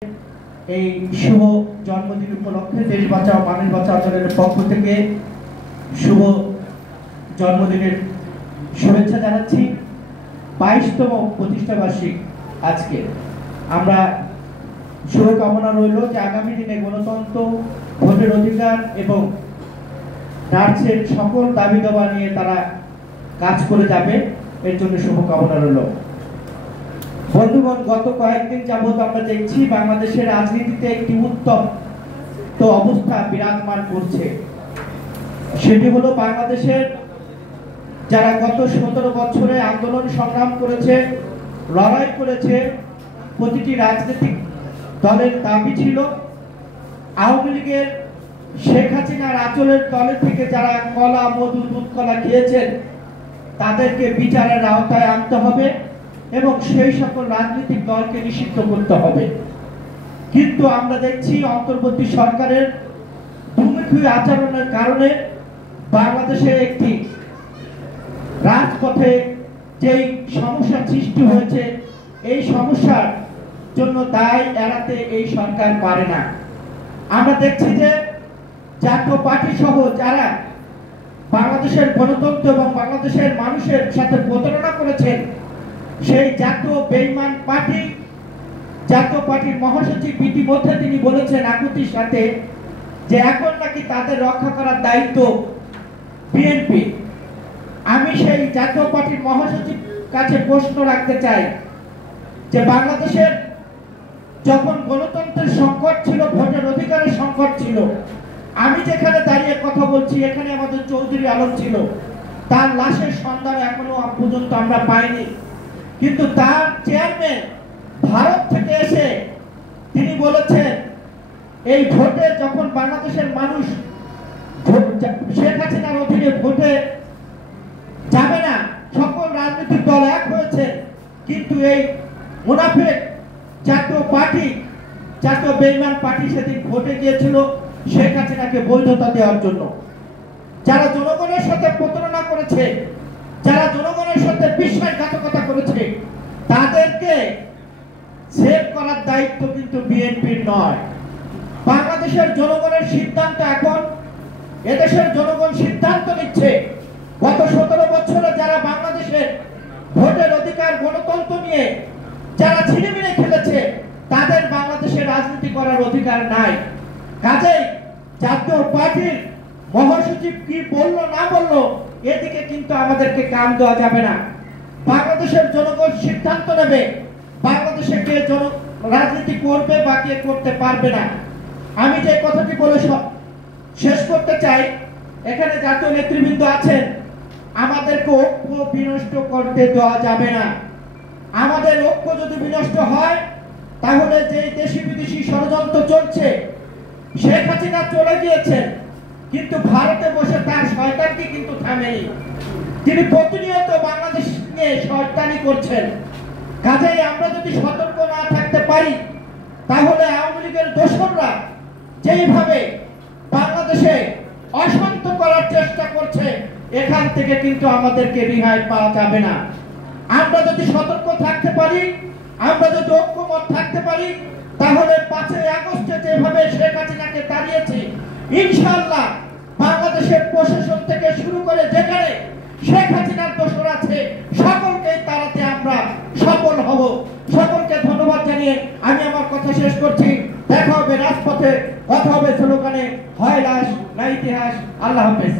এই শুভ জন্মদিন উপলক্ষে দেশ বাঁচাও মানুষ বাঁচাও দলের পক্ষ থেকে শুভ জন্মদিনের শুভেচ্ছা জানাচ্ছি। 22তম প্রতিষ্ঠা বার্ষিক আজকে আমরা শুভকামনা রইল যে আগামী দিনে গণতন্ত্র, ভোটের অধিকার এবং নার্সের সকল দাবি দাবা নিয়ে তারা কাজ করে যাবে, এর জন্য শুভকামনা রইল। বন্ধুগণ, গত কয়েকদিন যাবত আমরা দেখছি বাংলাদেশের রাজনীতিতে একটি উত্তপ্ত অবস্থা বিরাজমান করছে। সেটি হলো বাংলাদেশের যারা গত 17 বছরে আন্দোলন সংগ্রাম করেছে, লড়াই করেছে, প্রতিটি রাজনৈতিক দলের দাবি ছিল আওয়ামী লীগের শেখ হাসিনার আঁচলের দলের থেকে যারা কলা, মধু, দুধ কলা খেয়েছেন তাদেরকে বিচারের আওতায় আনতে হবে এবং সেই সকল রাজনৈতিক দলকে নিষিদ্ধ করতে হবে। কিন্তু আমরা দেখছি অন্তর্বর্তী সরকারের দুমুখী আচরণের কারণে বাংলাদেশে একটি রাজপথে যেই সমস্যা সৃষ্টি হয়েছে, এই সমস্যার জন্য দায় এড়াতে এই সরকার পারে না। আমরা দেখছি যে জাতীয় পার্টি সহ যারা বাংলাদেশের গণতন্ত্র এবং বাংলাদেশের মানুষের সাথে প্রতারণা করেছেন, সেই জাতীয় বেঈমান পার্টি, জাতীয় পার্টির মহাসচিব ইতিমধ্যে তিনি বলেছেন আকুতির সাথে যে এখন নাকি তাদের রক্ষা করার দায়িত্ব বিএনপি। আমি সেই জাতীয় পার্টির মহাসচিব কাছে প্রশ্ন রাখতে চাই যে বাংলাদেশের যখন গণতন্ত্রের সংকট ছিল, ভোটের অধিকারের সংকট ছিল, আমি যেখানে দাঁড়িয়ে কথা বলছি এখানে আমাদের চৌধুরী আলম ছিল, তার লাশের সন্ধান এখনো পর্যন্ত আমরা পাইনি। কিন্তু তার চেয়ারম্যান ভারত থেকে এসে তিনি বলেছেন এই ভোটে যখন বাংলাদেশের মানুষ শেখ হাসিনার অধীনে ভোটে যাবে না, সকল রাজনৈতিক দল এক হয়েছে, কিন্তু এই মুনাফেক জাতীয় পার্টি, জাতীয় বেঈমান পার্টি সেদিন ভোটে গিয়েছিল শেখ হাসিনাকে বৈধতা দেওয়ার জন্য। যারা জনগণের সাথে প্রতারণা করেছে, যারা জনগণের সাথে বিশ্বাসঘাতকতা করেছে, তাদেরকে সেভ করার দায়িত্ব কিন্তু বিএনপির নয়। বাংলাদেশের জনগণের সিদ্ধান্ত এখন এদেশের জনগণ সিদ্ধান্ত নিচ্ছে। গত 17 বছরে যারা বাংলাদেশের ভোটের অধিকার, গণতন্ত্র নিয়ে যারা ছিনিমিনি খেলেছে, তাদের বাংলাদেশে রাজনীতি করার অধিকার নাই। কাজেই জাতীয় পার্টির মহাসচিব কি বললো না বললো এদিকে কিন্তু আমাদেরকে কান দেওয়া যাবে না। বাংলাদেশের জনগণ সিদ্ধান্ত নেবে বাংলাদেশে কে রাজনীতি করবে বা কে করতে পারবে না। আমি যে কথাটি বলে শেষ করতে চাই, এখানে জাতীয় নেতৃবৃন্দ আছেন, আমাদেরকে ঐক্য বিনষ্ট করতে দেওয়া যাবে না। আমাদের ঐক্য যদি বিনষ্ট হয় তাহলে যে দেশি বিদেশি ষড়যন্ত্র চলছে, শেখ হাসিনা চলে গিয়েছেন কিন্তু ভারতে বসে তার শয়তানকে কিন্তু থামেনি, তিনি প্রতিনিয়ত বাংলাদেশ নিয়ে শয়তানি করছেন। কাজেই আমরা যদি সতর্ক না থাকতে পারি তাহলে আওয়ামী লীগের দোসররা যেইভাবে বাংলাদেশে অশান্ত করার চেষ্টা করছে, এখান থেকে কিন্তু আমাদেরকে রেহাই পাওয়া যাবে না। আমরা যদি সতর্ক থাকতে পারি, আমরা যদি ঐক্যমত থাকতে পারি, তাহলে 5ই আগস্টে যেভাবে শেখ হাসিনাকে তাড়িয়েছি, ইনশাআল্লাহ বাংলাদেশের প্রশাসন থেকে শুরু করে যেখানে শেখ হাসিনার দোসর আছে সকলকে তাড়াতে আমরা সফল হব। সকলকে ধন্যবাদ জানিয়ে আমি আমার কথা শেষ করছি। দেখা হবে রাজপথে, কথা হবে স্লোগানে, হয় লাশ না ইতিহাস। আল্লাহ হাফেজ।